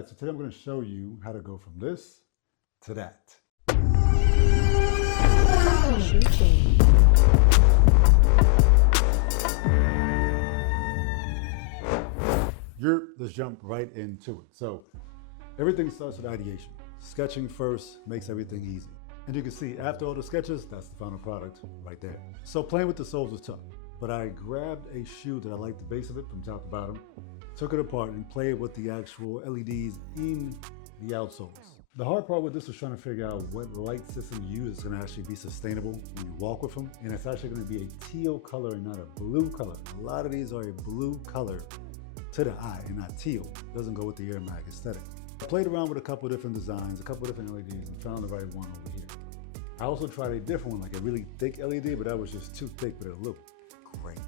right, so today I'm going to show you how to go from this to that. Shoechainz. Let's jump right into it. So everything starts with ideation. Sketching first makes everything easy. And you can see after all the sketches, that's the final product right there. So playing with the soles was tough, but I grabbed a shoe that I liked the base of it from top to bottom, took it apart and played with the actual LEDs in the outsoles. The hard part with this was trying to figure out what light system you use is going to actually be sustainable when you walk with them. And it's actually going to be a teal color and not a blue color. A lot of these are a blue color to the eye and not teal. It doesn't go with the Air Mag aesthetic. I played around with a couple of different designs, a couple of different LEDs, and found the right one over here. I also tried a different one, like a really thick LED, but that was just too thick, but it looked great.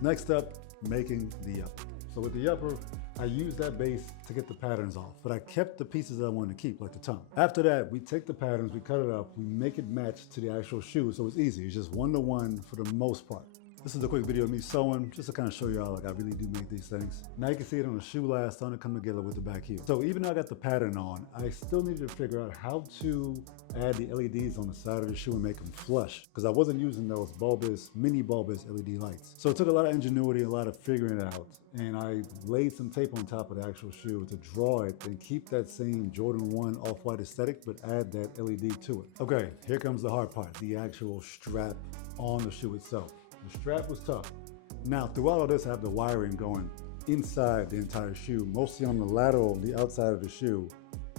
Next up, making the upper. So with the upper, I used that base to get the patterns off, but I kept the pieces that I wanted to keep, like the tongue. After that, we take the patterns, we cut it up, we make it match to the actual shoe, so it's easy. It's just one-to-one for the most part. This is a quick video of me sewing, just to kind of show y'all like I really do make these things. Now you can see it on the shoe last, starting to come together with the back heel. So even though I got the pattern on, I still needed to figure out how to add the LEDs on the side of the shoe and make them flush, because I wasn't using those bulbous, mini bulbous LED lights. So it took a lot of ingenuity, a lot of figuring it out, and I laid some tape on top of the actual shoe to draw it and keep that same Jordan 1 off-white aesthetic, but add that LED to it. Okay, here comes the hard part, the actual strap on the shoe itself. The strap was tough. Now, throughout all this, I have the wiring going inside the entire shoe, mostly on the lateral, the outside of the shoe,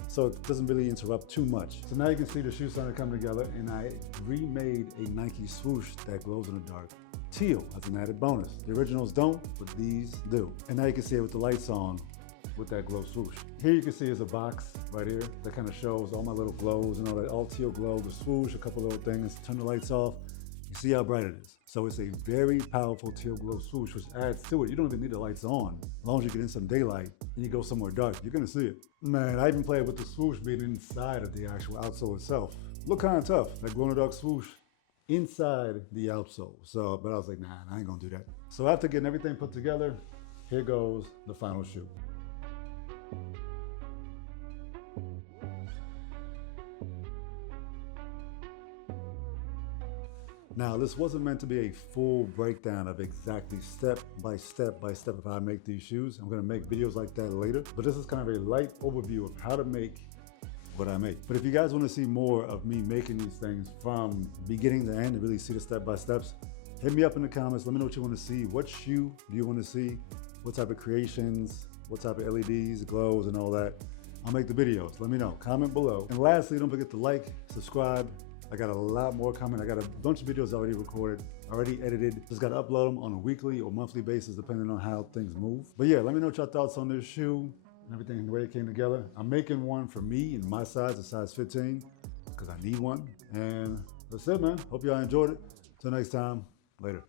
so it doesn't really interrupt too much. So now you can see the shoe starting to come together, and I remade a Nike swoosh that glows in the dark teal as an added bonus. The originals don't, but these do. And now you can see it with the lights on with that glow swoosh. Here you can see is a box right here that kind of shows all my little glows and all that, all teal glow, the swoosh, a couple little things, turn the lights off. You see how bright it is. So it's a very powerful teal glow swoosh, which adds to it. You don't even need the lights on. As long as you get in some daylight and you go somewhere dark, you're gonna see it. Man, I even played with the swoosh being inside of the actual outsole itself. Look kind of tough, that glow in the dark swoosh inside the outsole. So, but I was like, nah, I ain't gonna do that. So after getting everything put together, here goes the final shoe. Now, this wasn't meant to be a full breakdown of exactly step by step of how I make these shoes. I'm gonna make videos like that later, but this is kind of a light overview of how to make what I make. But if you guys wanna see more of me making these things from beginning to end and really see the step-by-steps, hit me up in the comments. Let me know what you wanna see. What shoe do you wanna see? What type of creations? What type of LEDs, glows, and all that? I'll make the videos. Let me know. Comment below. And lastly, don't forget to like, subscribe. I got a lot more coming. I got a bunch of videos already recorded, already edited. Just gotta upload them on a weekly or monthly basis, depending on how things move. But yeah, let me know what your thoughts on this shoe and everything and the way it came together. I'm making one for me in my size, a size 15, because I need one. And that's it, man. Hope y'all enjoyed it. Till next time, later.